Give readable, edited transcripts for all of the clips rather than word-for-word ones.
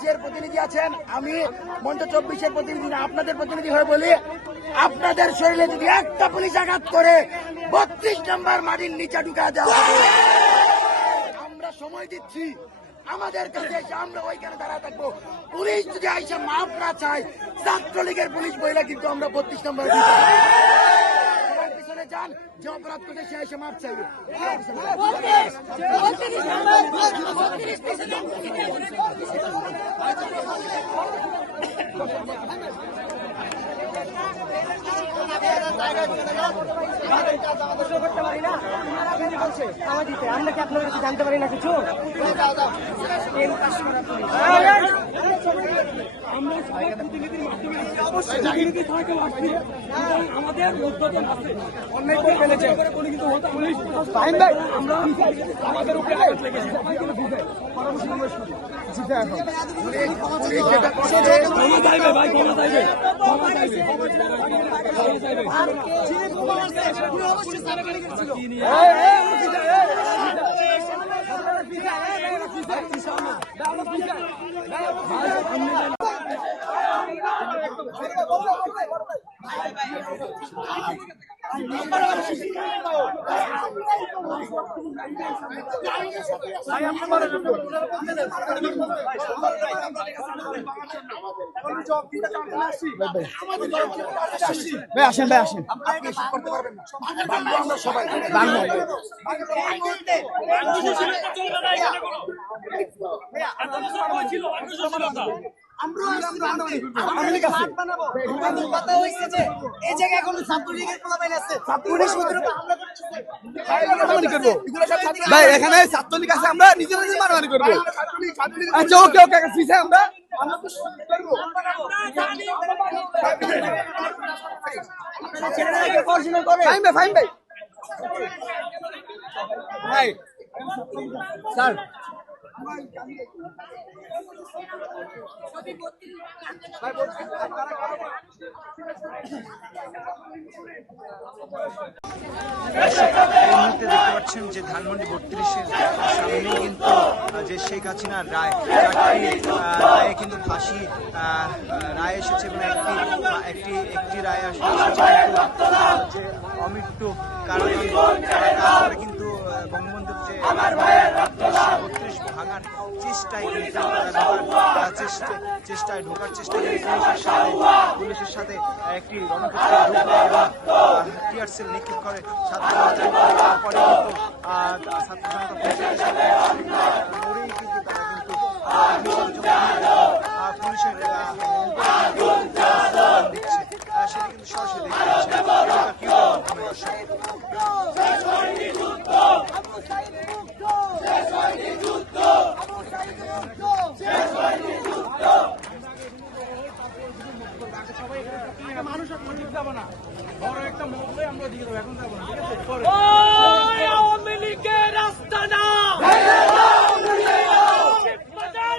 বাংলাদেশের প্রতিনিধি আছেন, আমি মঞ্চ 24-এর প্রতিনিধি না, আপনাদের প্রতিনিধি হয়ে বলি, আপনাদের শরীরে যদি একটা পুলিশ আঘাত করে 32 নম্বর মাটির নিচে ঢুকা দেওয়া হবে। আমরা সময় দিচ্ছি, আমাদের কাছে এসে আমরা ওইখানে দাঁড়া থাকবো। পুলিশ যদি আইসা মাফ না চায়, ছাত্রলীগের পুলিশ বইলে কিন্তু আমরা 32 নম্বর পিছনে যান, যে অপরাধ করতে সে এসে মাফ চাইবে। আমরা কি আপনার কাছে জানতে পারি না কিছু? আমাদের উদ্বোধন আছে, অন্যায় করে ফেলেছে, আমাদের উপরে আঘাত লেগেছে। আসেন ভাই, আসেন, আপনি এসব করতে পারবেন না। আমরা সবাই ভাই এখানে ছাত্রলীগ আছে, আমরা নিজেরাই মারামারি করবো। আচ্ছা ওকে ওকে, আমরা ফাইন ভাই ভাই স্যার দেখতে পাচ্ছেন যে ধানমন্ডি 32-এর সামনে কিন্তু যে শেখ হাসিনার রায়, রায়ে কিন্তু ফাঁসি রায় এসেছে এবং একটি রায় এসেছে যে অমৃত্যু কারাদণ্ড। তারপরে কিন্তু বঙ্গবন্ধুর যে 32 ভাঙার চেষ্টায় ঢোকার চেষ্টায় পুলিশের সাথে একটি রণক্ষেত্রে টিয়ার সেল নিক্ষেপ করে ছাত্র জনতা। তারপরে কিন্তু ছাত্র জনতা মরেই কিন্তু তারা কিন্তু পুলিশের দিচ্ছে, সেটা কিন্তু সরাসরি দেখতে পাচ্ছে। মানুষ যাবো না, বড় একটা মহলে আমরা দিয়ে দেবো, এখন যাবো না, ঠিক আছে? আওয়ামী লীগের রাস্তা না,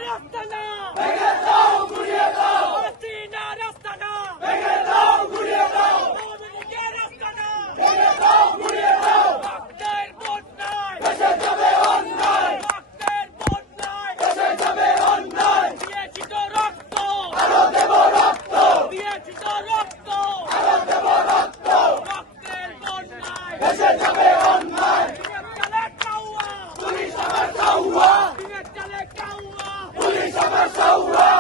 রাস্তা না, রাস্তা না, আওয়ামী লীগের রাস্তা না, রক্তের বন্যায় দিয়েছি তো রক্ত, দিয়েছি তো রক্ত, রক্তের বন্যায়